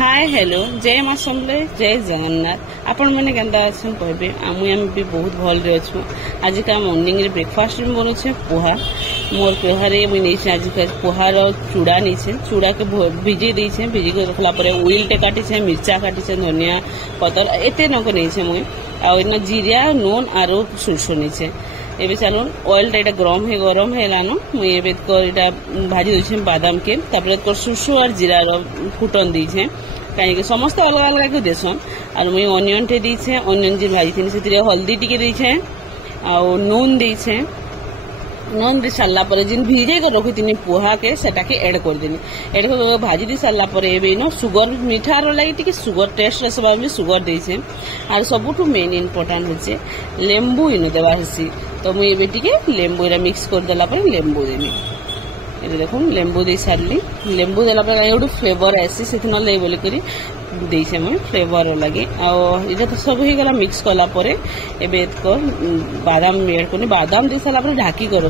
Hi hello जय माँ समले जय जगन्नाथ आपण मैंने केंदा अच्छे कहबे आम भी बहुत भल अच्छु। आज का मॉर्निंग रे ब्रेकफास्ट में बनौछे पोहा। मोर पोहार मुझे आज पोहार चूड़ा नहीं चूड़ा के भिजे देछे भिजी के रखला परे ओइल टे काटी मिर्चा काटी धनिया पतर एते नक नहीं मुई आ जीरा नून आरो सुरसो नहीं एबे चलो ऑयल टा गरम है मुझे भाजी देछे बादाम के तापर सुरसो और जीरा फुटन दीछे कहीं समस्त अलग अलग को देसन और मुझे अनियन टे दीछे अनियन जी भाजी थी से हल्दी टिके दीछे आ नून दीछे नून दे सारा पर जिन भिजे कर रखी थी पोहा के सेटा के ऐड कर देनी ऐड कर भाजी दी सारा पर सुगर मीठार लगे टी सुगर टेस्ट आसवा सुगर देछे और सबुठु मेन इम्पोर्टाट होचे लेंबू इन देवा हेसी तो मुझे टे लेंबू मिक्स कर देला लेंबू देनी देखो लेंबू दे सारी लेंबू देला गोटे फ्लेवर आसी से बोलिक देसे मुझे फ्लेवर लगे आटा तो सब हो गला मिक्स कला बादाम एड कर बादाम दे सारा ढाकी कर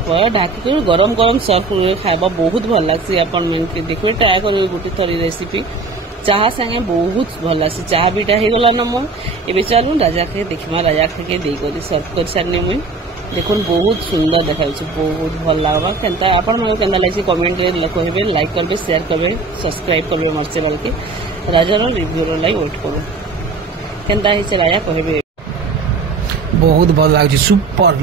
गरम गरम सर्व खावा बहुत भल लगे आपण देखिए ट्राए करेंगे गोटे थोड़ी रेसिपी चाह संगे बहुत भल लगे चाह बीटा हो गला न मोर ए चलू राजा के देखा राजा के देकर सर्व कर सारे मुझे देखो बहुत सुंदर देखा बहुत भल लगवा केनता आपण मन केनता लगे कमेंट कहबे लाइक करबे शेयर करबे सब्सक्राइब करबे मोर चैनल के राजार रिव्यू लाइक वेट करो केनता राजा कहबे बहुत भल लाग सुपर।